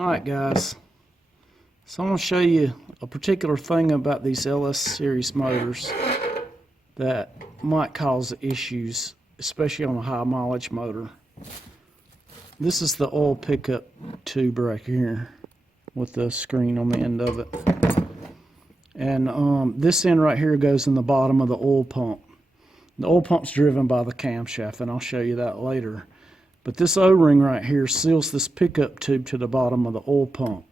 Alright guys, so I'm going to show you a particular thing about these LS series motors that might cause issues, especially on a high mileage motor. This is the oil pickup tube right here with the screen on the end of it. And this end right here goes in the bottom of the oil pump. The oil pump's driven by the camshaft, and I'll show you that later. But this O-ring right here seals this pickup tube to the bottom of the oil pump.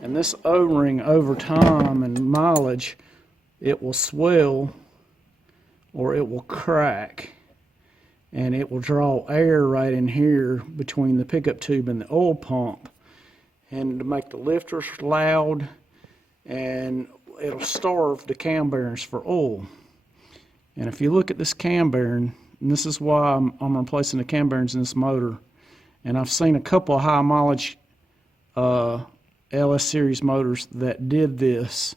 And this O-ring, over time and mileage, it will swell or it will crack, and it will draw air right in here between the pickup tube and the oil pump, and to make the lifters loud, and it'll starve the cam bearings for oil. And if you look at this cam bearing, and this is why I'm replacing the cam bearings in this motor, and I've seen a couple of high mileage LS series motors that did this,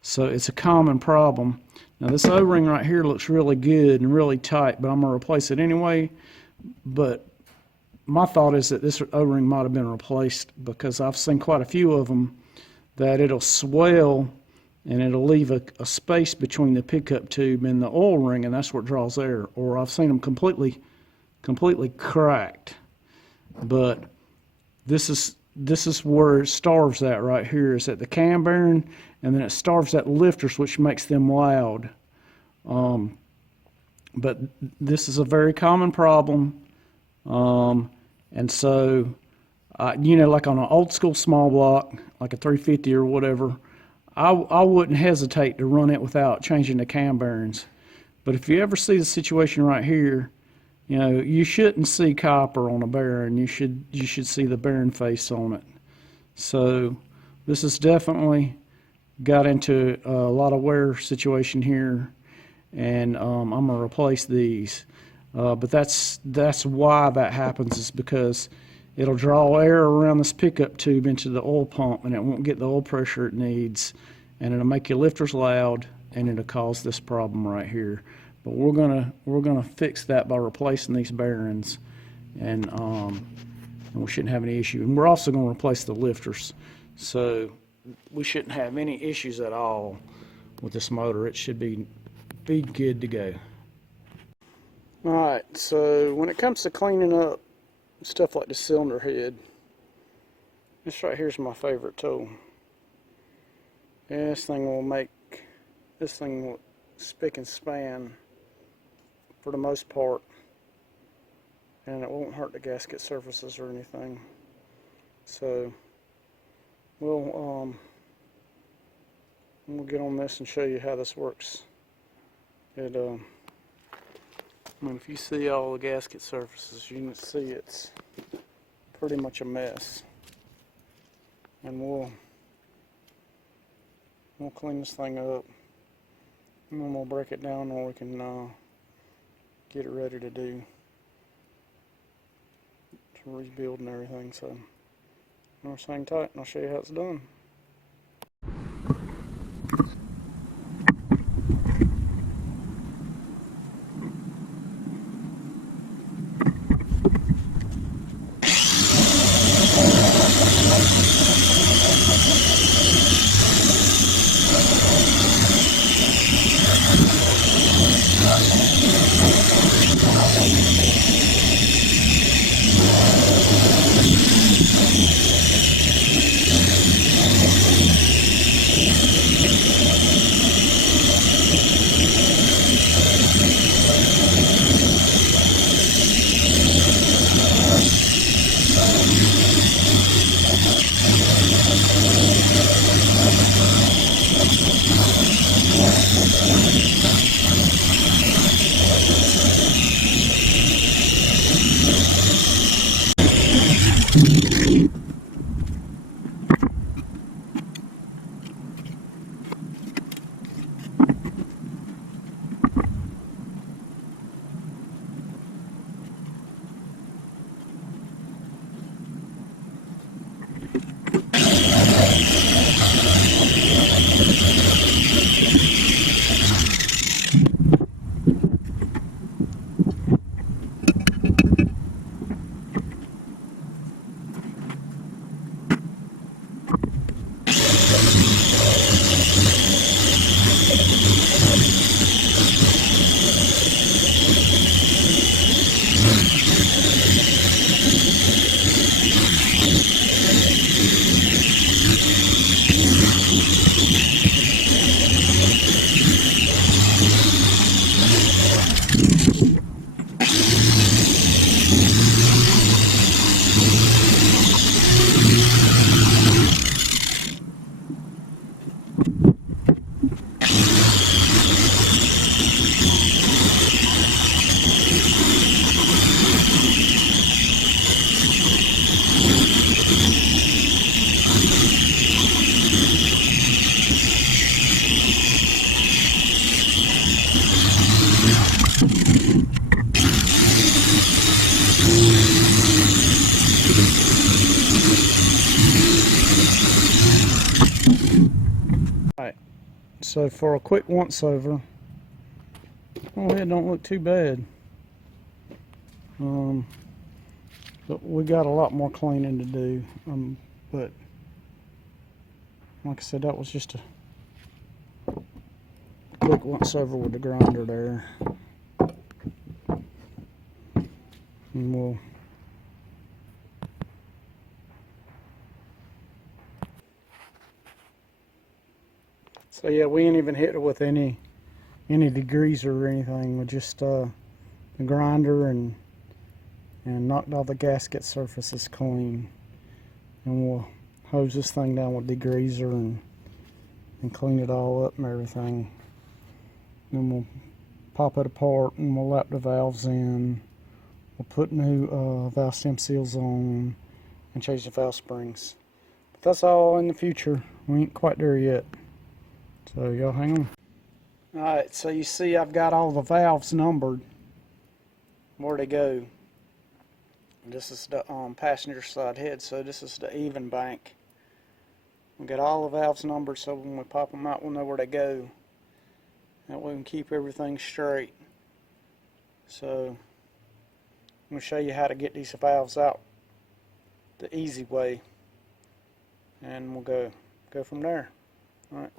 so it's a common problem. Now this O-ring right here looks really good and really tight, but I'm going to replace it anyway. But my thought is that this O-ring might have been replaced, because I've seen quite a few of them that it'll swell and it'll leave a space between the pickup tube and the oil ring, and that's what draws air. Or I've seen them completely cracked. But this is where it starves at right here, is at the cam bearing, and then it starves at lifters, which makes them loud. But this is a very common problem, and so you know, like on an old school small block, like a 350 or whatever, I wouldn't hesitate to run it without changing the cam bearings. But if you ever see the situation right here, you know, you shouldn't see copper on a bearing. You should see the bearing face on it. So this has definitely got into a lot of wear situation here, and I'm going to replace these. But that's why that happens, is because it'll draw air around this pickup tube into the oil pump, and it won't get the oil pressure it needs, and it'll make your lifters loud, and it'll cause this problem right here. But we're gonna fix that by replacing these bearings, and we shouldn't have any issue. And we're also going to replace the lifters, so we shouldn't have any issues at all with this motor. It should be good to go. All right, so when it comes to cleaning up stuff like the cylinder head, this right here is my favorite tool. And this thing will spick and span for the most part, and it won't hurt the gasket surfaces or anything. So we'll get on this and show you how this works. I mean, if you see all the gasket surfaces, you can see it's pretty much a mess. And we'll clean this thing up, and then we'll break it down, or we can get it ready to rebuild and everything. So just hang tight, and I'll show you how it's done. So for a quick once over, well, it don't look too bad. But we got a lot more cleaning to do. But like I said, that was just a quick once over with the grinder there. And we'll so yeah, we ain't even hit it with any degreaser or anything. We just the grinder and knocked all the gasket surfaces clean. And we'll hose this thing down with degreaser and clean it all up and everything. Then we'll pop it apart and we'll lap the valves in. We'll put new valve stem seals on and change the valve springs. But that's all in the future. We ain't quite there yet. So y'all hang on. Alright, so you see I've got all the valves numbered where they go. This is the passenger side head, so this is the even bank. We got all the valves numbered so when we pop them out we'll know where they go. That way we can keep everything straight. So I'm going to show you how to get these valves out the easy way, and we'll go from there. All right.